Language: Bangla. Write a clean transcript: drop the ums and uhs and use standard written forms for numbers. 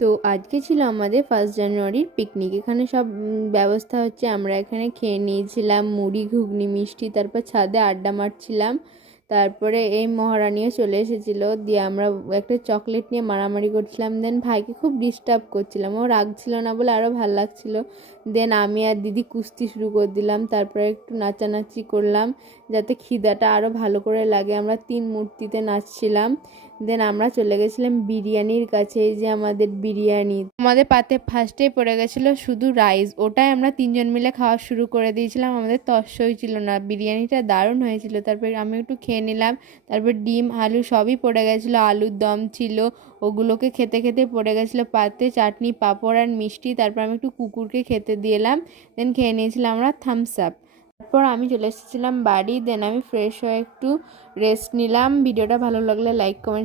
তো আজকে ছিল আমাদের 1 জানুয়ারির পিকনিক। এখানে সব ব্যবস্থা হচ্ছে। আমরা এখানে খেয়ে নিয়েছিলাম মুড়ি, ঘুগনি, মিষ্টি, তারপর ছাদে আড্ডা মারছিলাম। তারপরে এই মহারানীও চলে এসেছিলো, দিয়ে আমরা একটা চকলেট নিয়ে মারামারি করছিলাম। দেন ভাইকে খুব ডিস্টার্ব করছিলাম, ও রাগ ছিল না বলে আরও ভাল লাগছিলো। দেন আমি আর দিদি কুস্তি শুরু করে দিলাম, তারপরে একটু নাচানাচি করলাম যাতে খিদাটা আরও ভালো করে লাগে। আমরা 3 মূর্তিতে নাচছিলাম। দেন আমরা চলে গেছিলাম বিরিয়ানির কাছে। এই যে আমাদের বিরিয়ানি, আমাদের পাতে ফার্স্টেই পড়ে গেছিলো শুধু রাইস, ওটাই আমরা 3জন মিলে খাওয়া শুরু করে দিয়েছিলাম। আমাদের তস্য হয়েছিল না, বিরিয়ানিটা দারুণ হয়েছিল। তারপরে আমি একটু খেয়ে নিলাম। তারপর ডিম, আলু সবই পড়ে গেছিলো, আলুর দম ছিল, ওগুলোকে খেতে খেতে পড়ে গেছিলো পাতে চাটনি, পাঁপড় আর মিষ্টি। তারপর আমি একটু কুকুরকে খেতে দিলাম। দেন খেয়ে নিয়েছিলাম আমরা থামস আপ। তারপর আমি চলে এসেছিলাম বাড়ি। দেন আমি ফ্রেশ হয়ে একটু রেস্ট নিলাম। ভিডিওটা ভালো লাগলে লাইক, কমেন্ট